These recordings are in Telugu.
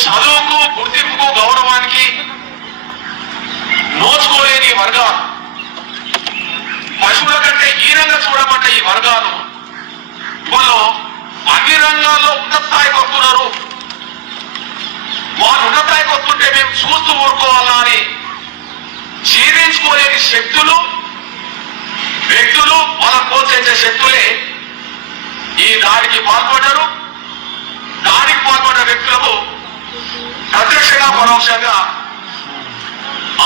చదువుకు, గుర్తింపుకు, గౌరవానికి నోచుకోలేని వర్గాలు, పశువుల కంటే హీనంగా చూడబడ్డ ఈ వర్గాలు వాళ్ళు అన్ని రంగాల్లో ఉన్నత స్థాయికి వస్తున్నారు. వాళ్ళు ఉన్నత స్థాయికి వస్తుంటే మేము చూస్తూ ఊరుకోవాలా అని జీర్ణించుకోలేని శక్తులు, వ్యక్తులు, వాళ్ళని ప్రోత్సహించే శక్తులే ఈ దాడికి పాల్పడ్డారు. దాడికి పాల్పడ్డ వ్యక్తులకు ప్రత్యక్షంగా పరోక్షంగా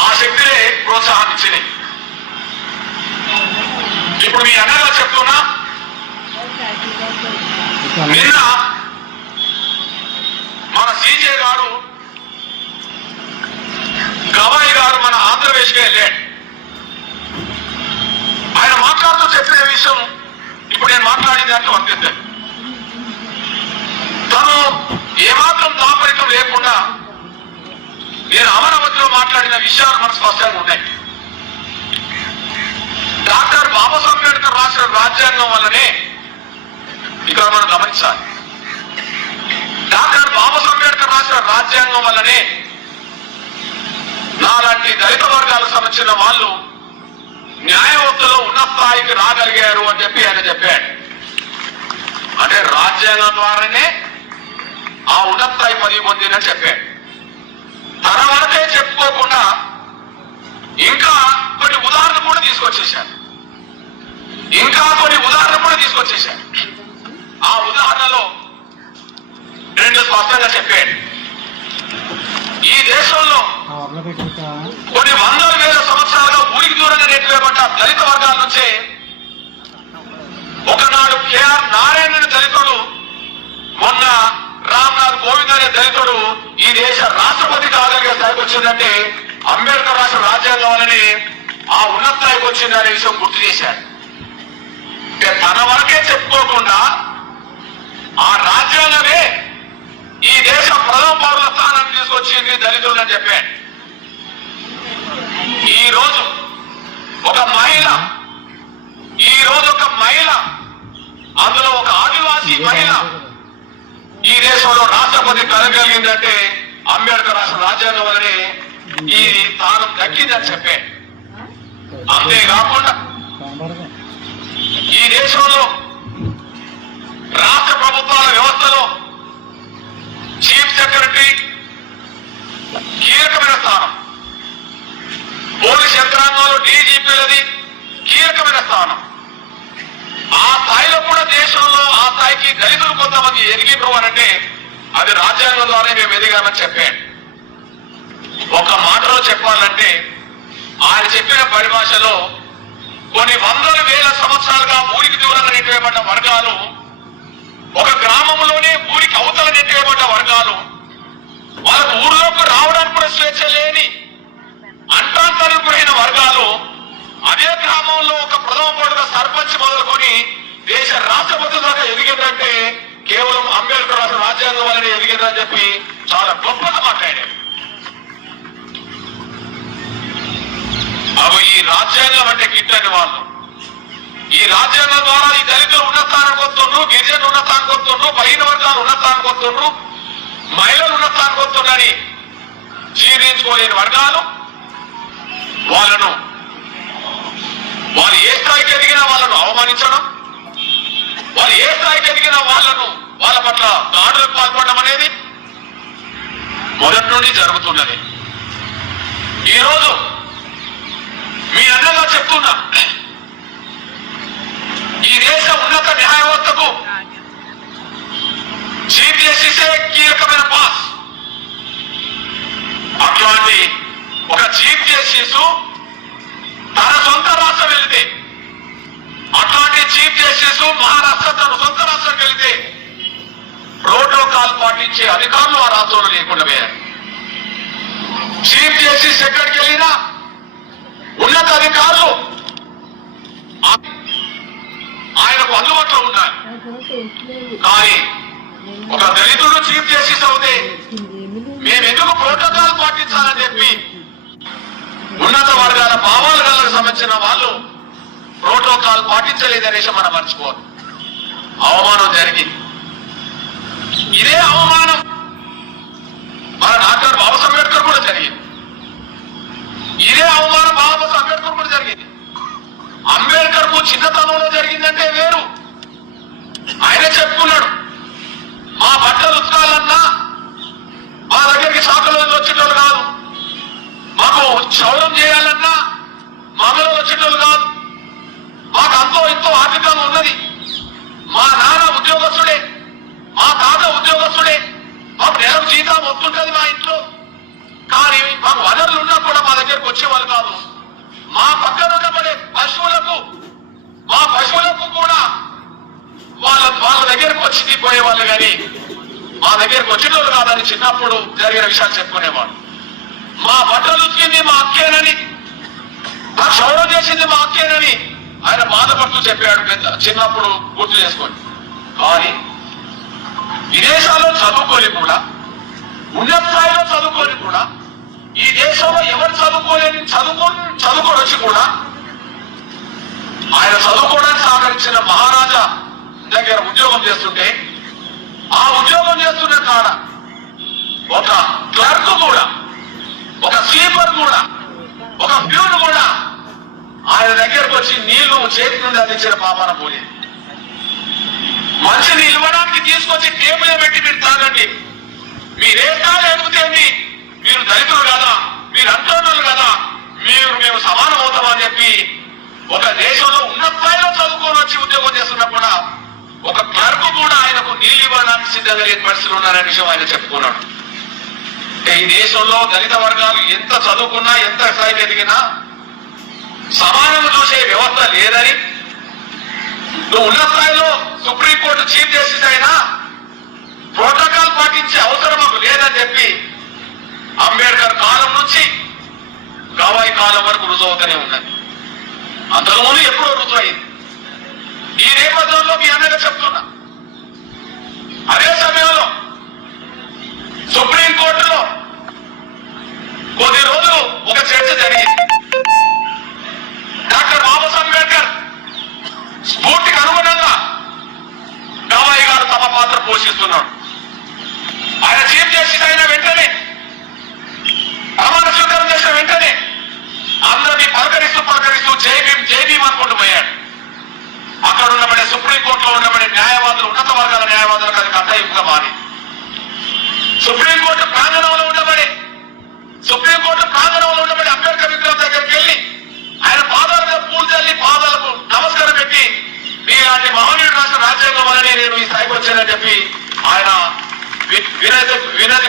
ఆ శక్తులే ప్రోత్సాహం ఇచ్చినాయి. ఇప్పుడు మీ అన్నగా చెప్తున్నా, నిన్న మన సీజే గారు, గవాయి గారు మన ఆంధ్రప్రదేశ్కి వెళ్ళాడు. ఆయన మాట్లాడుతూ చెప్పిన విషయం ఇప్పుడు నేను మాట్లాడిన దాంట్లో వర్తిద్దాం. తను ఏమాత్రం దాపరికం లేకుండా నేను అమరావతిలో మాట్లాడిన విషయాలు మనకు స్పష్టంగా ఉన్నాయి. డాక్టర్ బాబాసాహెబ్ అంబేద్కర్ రాసిన రాజ్యాంగం వల్లనే, ఇక్కడ మనం గమనించాలి, డాక్టర్ బాబాసాహెబ్ అంబేద్కర్ రాసిన రాజ్యాంగం వల్లనే నాలాంటి దళిత వర్గాలకు సంబంధించిన వాళ్ళు న్యాయవంతులు ఉన్నత స్థాయికి రాగలిగారు అని చెప్పి ఆయన చెప్పాడు. అంటే రాజ్యాంగం ద్వారానే ఆ ఉన్నత స్థాయి పదవి పొందిందని చెప్పాడు. తన వరకే చెప్పుకోకుండా ఇంకా కొన్ని ఉదాహరణలు కూడా తీసుకొచ్చేశాడు. ఆ ఉదాహరణలో రెండు స్పష్టంగా చెప్పాడు. ఈ దేశంలో కొన్ని వందల వేల సంవత్సరాలుగా ఊరికి దూరంగా నెట్టివేయబడ్డ దళిత వర్గాల నుంచే ఒకనాడు కేఆర్ నారాయణ దళితుడు, మొన్న రామ్నాథ్ కోవింద్ అనే దళితుడు ఈ దేశ రాష్ట్రపతి కాగలిగే స్థాయికి వచ్చిందంటే అంబేద్కర్ రాష్ట్ర రాజ్యాంగం వల్లనే ఆ ఉన్నత స్థాయికి వచ్చిందనే విషయం గుర్తు చేశాడు. తన వరకే చెప్పుకోకుండా ఆ రాజ్యాంగమే ఈ దేశ ప్రథమ పౌరుల స్థానాన్ని తీసుకొచ్చింది దళితులని చెప్పాడు. ఈ రోజు ఒక మహిళ, అందులో ఒక ఆదివాసీ మహిళ ఈ దేశంలో రాష్ట్రపతి కలగలిగిందంటే అంబేద్కర్ రాష్ట్ర రాజ్యాంగం వల్లనే ఈ స్థానం దక్కిందని చెప్పాడు. అంతేకాకుండా ఈ దేశంలో రాష్ట్ర ప్రభుత్వాల వ్యవస్థలో చీఫ్ సెక్రటరీ కీలకమైన స్థానం, పోలీస్ యంత్రాంగంలో డీజీపీలది కీలకమైన స్థానం. ఆ స్థాయిలో కూడా దేశంలో ఆ స్థాయికి దళితులు కొంతమంది ఎదిగిపోరు అంటే అది రాజ్యాంగం ద్వారా మేము ఎదిగామని చెప్పాడు. ఒక మాటలో చెప్పాలంటే ఆయన చెప్పిన పరిభాషలో కొన్ని వందల వేల సంవత్సరాలుగా ఊరికి దూరంగా నెట్టివేయబడ్డ వర్గాలు, ఒక గ్రామంలోనే ఊరికి అవతల నెట్టివేయబడ్డ వర్గాలు, వాళ్ళకు ఊరిలోకి రావడానికి కూడా స్వేచ్ఛ లేని అంటాంతరం గురైన వర్గాలు అదే గ్రామంలో ఒక ప్రథమ పౌరుడుగా సర్పంచ్ మొదలుకొని దేశ రాష్ట్రపతి దాకా ఎదిగిందంటే కేవలం అంబేద్కర్ రాష్ట్ర రాజ్యాంగం వల్లనే ఎదిగిందని చెప్పి చాలా గొప్పగా మాట్లాడారు. అవి ఈ రాజ్యాంగం అంటే గిట్టని వాళ్ళు, ఈ రాజ్యాంగం ద్వారా ఈ దళితులు ఉన్నతానికి వస్తున్నారు, గిరిజనులు ఉన్నతానికి వస్తున్నారు, బలహీన వర్గాలు ఉన్నతానికి వస్తున్నారు, మహిళలు ఉన్నతానికి వస్తున్నారని జీర్ణించుకోలేని వర్గాలు వాళ్ళు ఏ స్థాయికి ఎదిగినా వాళ్ళను అవమానించడం, వాళ్ళు ఏ స్థాయికి ఎదిగినా వాళ్ళ పట్ల దాడులకు పాల్పడడం అనేది మొదటి నుండి జరుగుతున్నది. ఈరోజు మీ అన్నగా చెప్తున్నా, ఈ దేశ ఉన్నత న్యాయ వ్యవస్థకు చీఫ్ జస్టిసే కీలకమైన పాస్. అట్లాంటి ఒక చీఫ్ జస్టిస్ తన సొంత రాష్ట్రం వెళితే, అట్లాంటి చీఫ్ జస్టిస్ మహారాష్ట్ర తన సొంత రాష్ట్రానికి వెళితే ప్రోటోకాల్ పాటించే అధికారులు ఆ రాష్ట్రంలో లేకుండా పోయారు. చీఫ్ జస్టిస్ ఎక్కడికి వెళ్ళినా ఉన్నత అధికారులు ఆయనకు అందుబాటులో ఉన్నారు. కానీ ఒక దళితుడు చీఫ్ జస్టిస్ అవుతే మేము ఎందుకు ప్రోటోకాల్ పాటించాలని చెప్పి ఉన్నత వర్గాల భావాలకు సంబంధించిన వాళ్ళు ప్రోటోకాల్ పాటించలేదనేసి మనం మర్చిపోవాలి. అవమానం జరిగింది. ఇదే అవమానం వస్తుంటది మా ఇంట్లో, కానీ మాకు వనరులు ఉన్నా కూడా మా దగ్గరకు వచ్చేవాళ్ళు కాదు. మా పక్కన ఉండబడే మా పశువులకు కూడా వాళ్ళ దగ్గరకు వచ్చి పోయేవాళ్ళు, కానీ మా దగ్గరకు వచ్చేటోళ్ళు కాదని చిన్నప్పుడు జరిగిన విషయాలు చెప్పుకునేవాడు. మా బట్టలు ఉతికింది మా అక్కేనని, మా క్షౌరం చేసింది మా అక్కేనని ఆయన బాధపడుతూ చెప్పాడు చిన్నప్పుడు, గుర్తు చేసుకోండి. కానీ విదేశాల్లో చదువుకొని కూడా, ఉన్నత స్థాయిలో చదువుకొని కూడా, ఈ దేశంలో ఎవరు చదువుకొని వచ్చి కూడా ఆయన చదువుకోవడానికి సహకరించిన మహారాజా దగ్గర ఉద్యోగం చేస్తుంటే, ఆ ఉద్యోగం చేస్తున్న కాడ ఒక క్లర్క్ కూడా, ఒక స్వీపర్ కూడా, ఒక ప్యూన్ కూడా ఆయన దగ్గరకు వచ్చి నీళ్లు చేతి నుండి అందించిన పాపాన పోలేదు. మంచి నీళ్ళు ఇవ్వడానికి తీసుకొచ్చి టేబుల్ పెట్టి మీరు తాగండి, మీరే స్థాయి ఎదుగుతేంది, మీరు దళితులు కదా, మీరు అంటున్నారు కదా, మేము సమానం అవుతామని చెప్పి ఒక దేశంలో ఉన్న స్థాయిలో చదువుకొని వచ్చి ఉద్యోగం చేస్తున్నప్పుడు ఒక క్లర్క్ కూడా ఆయనకు నీళ్లు ఇవ్వడానికి సిద్ధంగా లేని పరిస్థితులు ఉన్నారనే విషయం ఆయన చెప్పుకున్నాడు. ఈ దేశంలో దళిత వర్గాలు ఎంత చదువుకున్నా, ఎంత స్థాయికి ఎదిగినా సమానంగా చూసే వ్యవస్థ లేదని, నువ్వు ఉన్న స్థాయిలో సుప్రీంకోర్టు చీఫ్ జస్టిస్ అయినా ప్రోటోకాల్ పాటించే అవసరం మాకు లేదని చెప్పి అంబేద్కర్ కాలం నుంచి గవాయి కాలం వరకు రుజువుతూనే ఉన్నది. అంతకుముందు ఎప్పుడో రుజువు అయింది. ఈ నేపథ్యంలో మీ అన్నగా చెప్తున్నా, అదే సమయంలో సుప్రీంకోర్టులో కొద్ది రోజులు ఒక చర్చ జరిగింది. డాక్టర్ బాబాసాహెబ్ అంబేద్కర్ స్ఫూర్తికి అనుగుణంగా గవాయి గారు తమ పాత్ర పోషిస్తున్నాడు. ఆయన చీఫ్ జస్టిస్ అయిన వెంటనే, ప్రమాణ స్వీకారం చేసిన వెంటనే అందరినీ పలకరిస్తూ జై భీమ్ అనుకుంటూ పోయాడు. అక్కడ ఉన్నబడే సుప్రీంకోర్టులో ఉన్నబడే న్యాయవాదులు, ఉన్నత వర్గాల న్యాయవాదులకు అది అడ్డయింపుగా మారి సుప్రీంకోర్టు ప్రాంగణంలో ఉండబడే అంబేద్కర్ విగ్రహం దగ్గరికి వెళ్ళి ఆయన పాదాల మీద పూలు చల్లి పాదాలకు నమస్కారం పెట్టి, మీలాంటి మహనీయుడు రాష్ట్ర రాజ్యాంగం వల్లనే నేను ఈ స్థాయికి వచ్చానని చెప్పి ఆయన వినతి